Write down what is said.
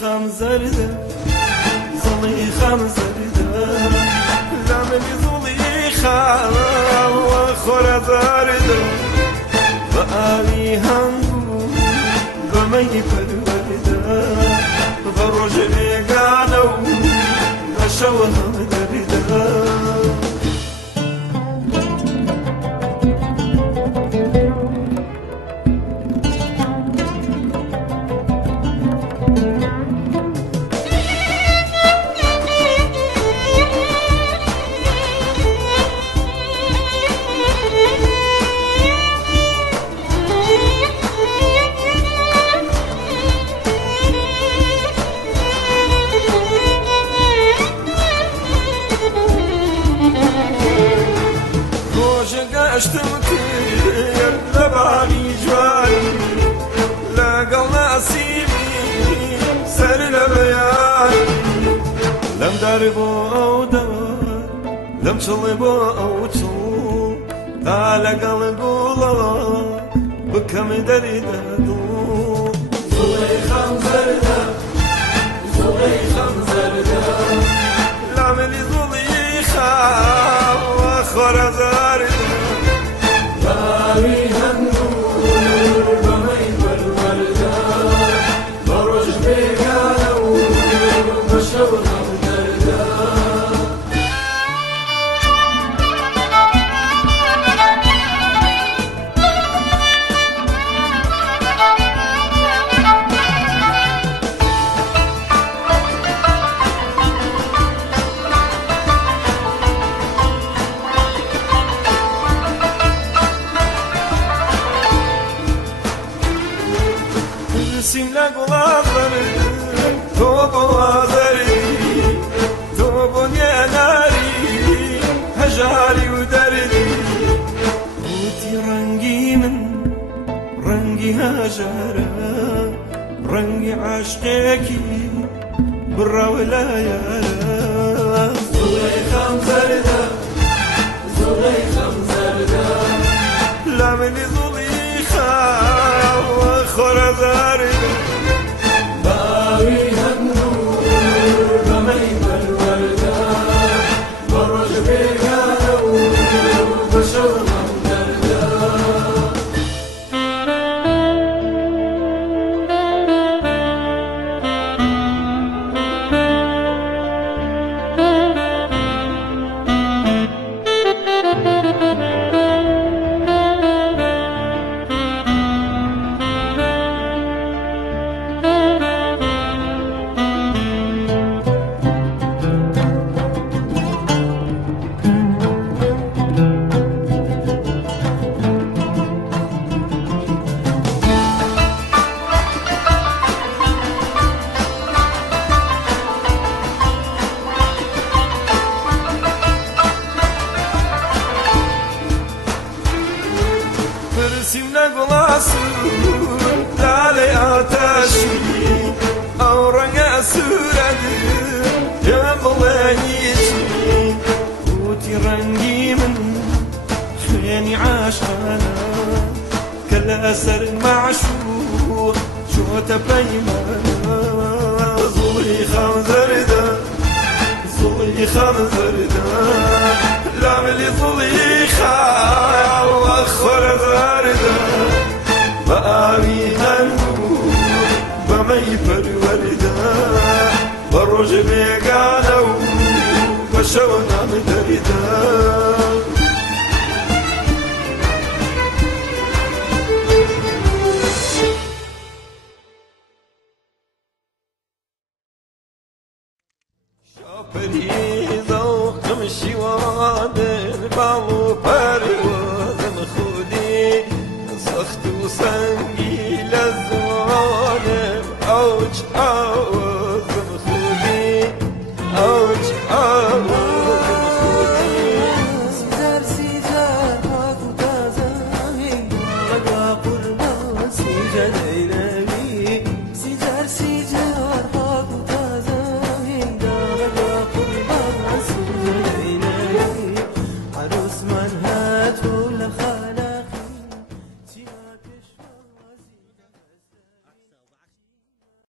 زليخة مزردة زليخة مزردة لامني زليخة وخورة زاردة بقالي هنقو بمي بالوردة بروج بيقانو بشوها مدردة قشتم كير لبالي جواني لقل ناسيبي سر لبياني لم دربو أو دار لم صلبو أو تصو لقل قولا بكم درددو زليخة مزردة زليخة مزردة لعملي زليخة وخورة زاردة باري هنور بمي بالوردة بروج بيقانو بشوها مدردة Simle kulakları topu azeri topu yenari hecari uderdi Uti rengimin rengi hecara rengi aşkeki برا ولايا زليخة مزردة زليخة مزردة لا مني زليخة وخورة زاردة باوي هالنور بمي بالوردة بروج بيقانو بشوها مدردة برسمنا قلاصون تالي آتاشي أو رنقا سورة يا ملايتي وتي رنقي من خياني عاشقانا كالأسر معشوق شو تبيمانا زليخة مزردة زليخة مزردة لعملي زليخة وأخر زاردة بآبي هنقول بمي بالوردة بروج بيقانو بشونا مدردة شاپري